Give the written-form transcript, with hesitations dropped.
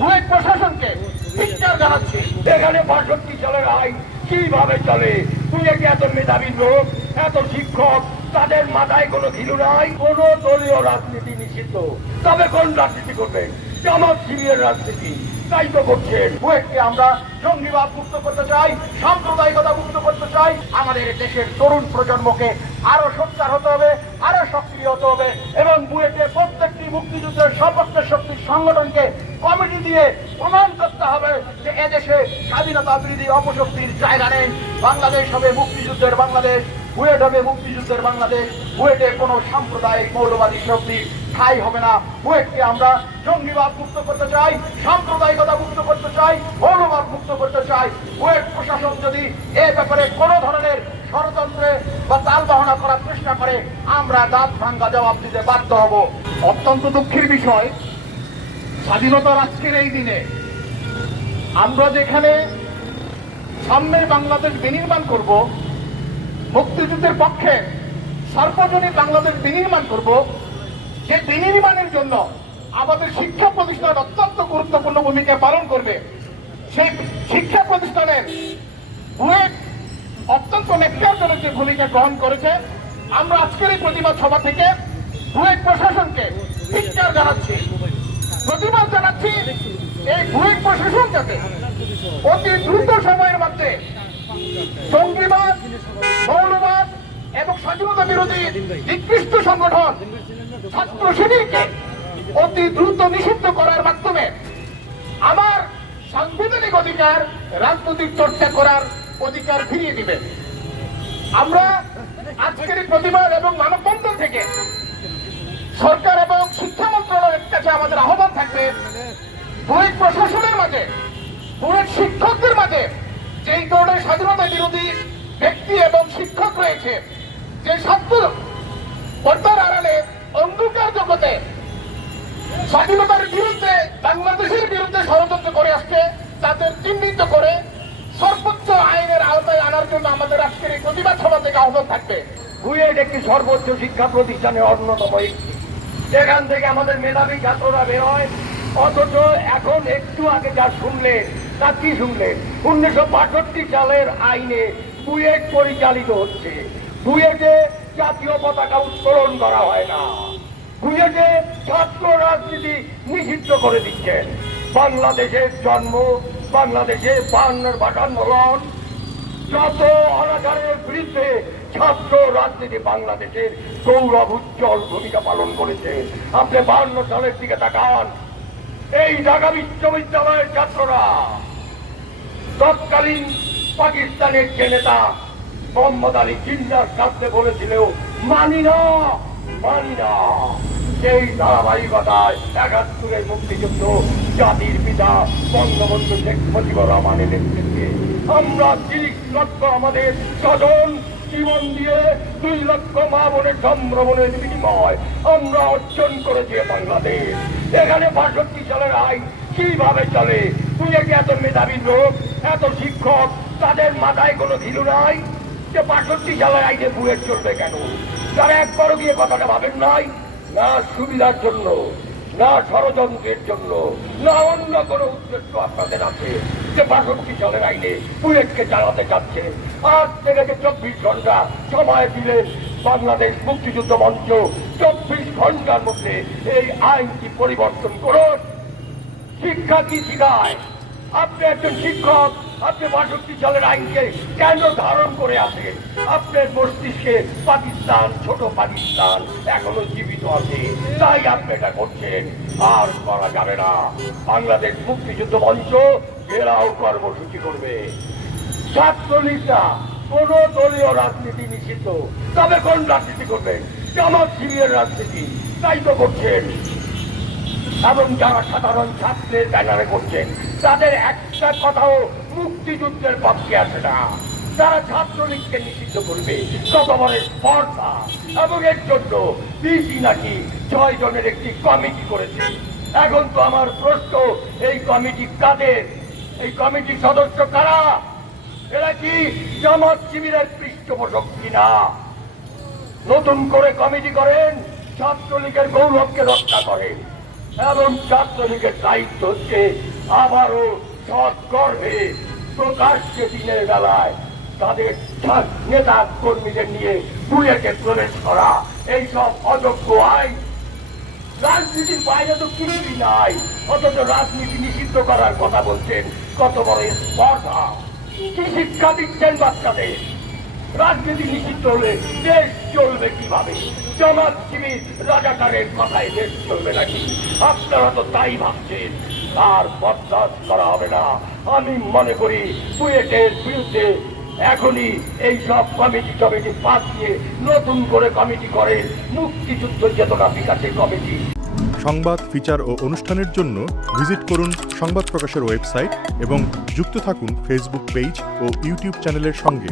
বুয়েট প্রশাসনকে ধিক্কার জানাচ্ছি। এখানে ৬২ সালের আইন কিভাবে চলে? বুয়েটে এত মেধাবী লোক, এত শিক্ষক, তাদের মাথায় কোনো ঘিলু নাই। কোন দলীয় রাজনীতি নিষিদ্ধ, তবে কোন রাজনীতি করবেন? জামাত শিবিরের রাজনীতি, তাই তো করছেন। বুয়েটকে আমরা জঙ্গিবাদ মুক্ত করতে চাই, সাম্প্রদায়িকতা মুক্ত করতে চাই। আমাদের দেশের তরুণ প্রজন্মকে আরো সোচ্চার হতে হবে, আরো সক্রিয় হতে হবে এবং বুয়েটে প্রত্যেকটি মুক্তিযুদ্ধের সপক্ষের শক্তির সংগঠনকে কমিটি দিয়ে প্রমাণ করতে হবে যে এদেশে স্বাধীনতা বিরোধী অপশক্তির জায়গা নেই। বাংলাদেশ হবে মুক্তিযুদ্ধের বাংলাদেশ, বুয়েট হবে মুক্তিযুদ্ধের বাংলাদেশ। বুয়েটে কোনো সাম্প্রদায়িক মৌলবাদী শক্তির ঠাঁই হবে না। বুয়েটকে আমরা জঙ্গিবাদ মুক্ত করতে চাই, সাম্প্রদায়িকতা মুক্ত করতে চাই, মৌলবাদ মুক্ত করতে চাই। বুয়েট প্রশাসন যদি এ ব্যাপারে কোনো ধরনের ষড়যন্ত্রে বা তালবাহনা করার চেষ্টা করে, আমরা দাঁত ভাঙ্গা জবাব দিতে বাধ্য হব। অত্যন্ত দুঃখের বিষয়, স্বাধীনতার আজকের এই দিনে আমরা যেখানে সামনের বাংলাদেশ বিনির্মাণ করব, মুক্তিযুদ্ধের পক্ষে সার্বজনীন বাংলাদেশ বিনির্মাণ করব, যে বিনির্মাণের জন্য আমাদের শিক্ষা প্রতিষ্ঠান অত্যন্ত গুরুত্বপূর্ণ ভূমিকা পালন করবে। সেই শিক্ষা প্রতিষ্ঠানের বুয়েট অত্যন্ত ন্যাক্কারজনক যে ভূমিকা গ্রহণ করেছে, আমরা আজকের এই প্রতিবাদ সভা থেকে বুয়েট প্রশাসনকে ধিক্কার জানাচ্ছি, প্রতিবাদ জানাচ্ছি। এই বুয়েট প্রশাসন যাতে অতি দ্রুত সময়ের মধ্যে জঙ্গিবাদ, মৌলবাদ এবং স্বাধীনতা বিরোধী নিকৃষ্ট সংগঠন ছাত্র শিবিরকে অতি দ্রুত নিষিদ্ধ করার মাধ্যমে আমার সাংবিধানিক অধিকার, রাজনৈতিক চর্চা করার অধিকার ফিরিয়ে দিবে। আমরা আজকের প্রতিবাদ এবং মানববন্ধন থেকে সরকার এবং শিক্ষা মন্ত্রণালয়ের কাছে আমাদের আহ্বান থাকবে, বুয়েট প্রশাসনের মাঝে, বুয়েট শিক্ষকদের মাঝে যেই ধরনের স্বাধীনতা বিরোধী ব্যক্তি এবং শিক্ষক রয়েছে, যে ছাত্র পর্দার আড়ালে অন্ধকার জগতে স্বাধীনতার বিরুদ্ধে, বাংলাদেশের বিরুদ্ধে ষড়যন্ত্র করে আসছে, তাদের চিহ্নিত করে সর্বোচ্চ আইনের আওতায় আনার জন্য আমাদের আজকের এই প্রতিবাদ সভা থেকে আহ্বান থাকবে। বুয়েট একটি সর্বোচ্চ শিক্ষা প্রতিষ্ঠানের অন্যতম একটি। এখান থেকে আমাদের মেধাবী ছাত্ররা বের হয়, অথচ এখন একটু আগে যা শুনলেন, তা কি শুনলেন? 19৬২ সালের আইনে বুয়েট পরিচালিত হচ্ছে। বুয়েটে জাতীয় পতাকা উত্তোলন করা হয় না, বুয়েটে ছাত্র রাজনীতি নিষিদ্ধ করে দিচ্ছেন। বাংলাদেশের জন্ম, বাংলাদেশে 52 ভাষা আন্দোলন, যত অনাচারের বিরুদ্ধে ছাত্র রাজনীতি বাংলাদেশের গৌরব উজ্জ্বল ভূমিকা পালন করেছে। আপনি 52 সালের দিকে তাকান, এই ঢাকা বিশ্ববিদ্যালয়ের ছাত্ররা তৎকালীন পাকিস্তানের যে নেতা মোহাম্মদ আলী জিন্নার কাছে বলেছিল, মানি না, মানি না। সেই ধারাবাহিকতায় ৭১-এর মুক্তিযুদ্ধ, জাতির পিতা বঙ্গবন্ধু শেখ মুজিবুর রহমানের নেতৃত্বে আমরা ৩০ লক্ষ আমাদের স্বজন জীবন দিয়ে ২ লক্ষ মা বোনের সম্ভ্রমণের বিনিময় আমরা অর্জন করেছি বাংলাদেশ। এখানে ৬২ সালের আইন কিভাবে চলে? বুয়েটে এত মেধাবী লোক, এত শিক্ষক, তাদের মাথায় কোনো ঘিলু নাই যে ৬২ সালের আইনে বুয়েট চলবে কেন? তারা একবারও গিয়ে কথাটা ভাবেন নাই? না সুবিধার জন্য, না ষড়যন্ত্রের জন্য, না অন্য কোনো উদ্দেশ্য আপনাদের আছে যে ৬২ সালের আইনে বুয়েটকে চালাতে চাচ্ছে। আজ থেকে ২৪ ঘন্টা সময় দিলেন বাংলাদেশ মুক্তিযুদ্ধ মঞ্চ, ২৪ ঘন্টার মধ্যে এই আইনটি পরিবর্তন করুন। শিক্ষা কি শিখায়? আপনি একজন শিক্ষক, আপনি ৬২ সালের আইনকে কেন ধারণ করে আছেন? আপনার মস্তিষ্কে পাকিস্তান, ছোট পাকিস্তান এখনো জীবিত আছে, তাই আপনি এটা করছেন। আর করা যাবে না। বাংলাদেশ মুক্তিযুদ্ধ মঞ্চ ঘেরাও কর্মসূচি করবে। ছাত্রলীগরা কোন দলীয় রাজনীতি নিষিদ্ধ, তবে কোন রাজনীতি করবেন? জামাত শিবিরের রাজনীতি, তাই তো করছেন। এবং যারা সাধারণ ছাত্রের ব্যানারে করছেন, তাদের একটা কথাও মুক্তিযুদ্ধের পক্ষে আসে না। তারা ছাত্রলীগকে নিষিদ্ধ করবে, কত বড় স্পর্ধা! এবং এর জন্য ডিসি নাকি ৬ জনের একটি কমিটি করেছে। এখন তো আমার প্রশ্ন, এই কমিটি কাদের? এই কমিটির সদস্য কারা? এরা কি জামাত শিবিরের পৃষ্ঠপোষক কিনা? নতুন করে কমিটি করেন, ছাত্রলীগের গৌরবকে রক্ষা করেন। এবং ছাত্রলীগের দায়িত্ব হচ্ছে আবারও সৎ গর্ভে প্রকাশ্যে দিনের বেলায় তাদের নেতা কর্মীদের নিয়ে বুয়েটে প্রবেশ করা, এইসব অযোগ্য আইন। রাজনীতির বাইরে তো কিছুই নাই, অথচ রাজনীতি নিষিদ্ধ করার কথা বলছেন। কত বড় স্পর্ধা! কি শিক্ষা দিচ্ছেন বাচ্চাদের? রাজনীতি নিষিদ্ধ হলে দেশ চলবে কিভাবে? জামাত শিবির রাজাকারের কথায় দেশ চলবে নাকি? আপনারা তো তাই ভাবছেন। আর বরদাস্ত করা হবে না। আমি মনে করি বুয়েটের বিরুদ্ধে এখনই এই সব কমিটি পাস দিয়ে নতুন করে কমিটি করে মুক্তিযুদ্ধ চেতনা বিকাশের কমিটি। সংবাদ, ফিচার ও অনুষ্ঠানের জন্য ভিজিট করুন সংবাদ প্রকাশের ওয়েবসাইট এবং যুক্ত থাকুন ফেসবুক পেজ ও ইউটিউব চ্যানেলের সঙ্গে।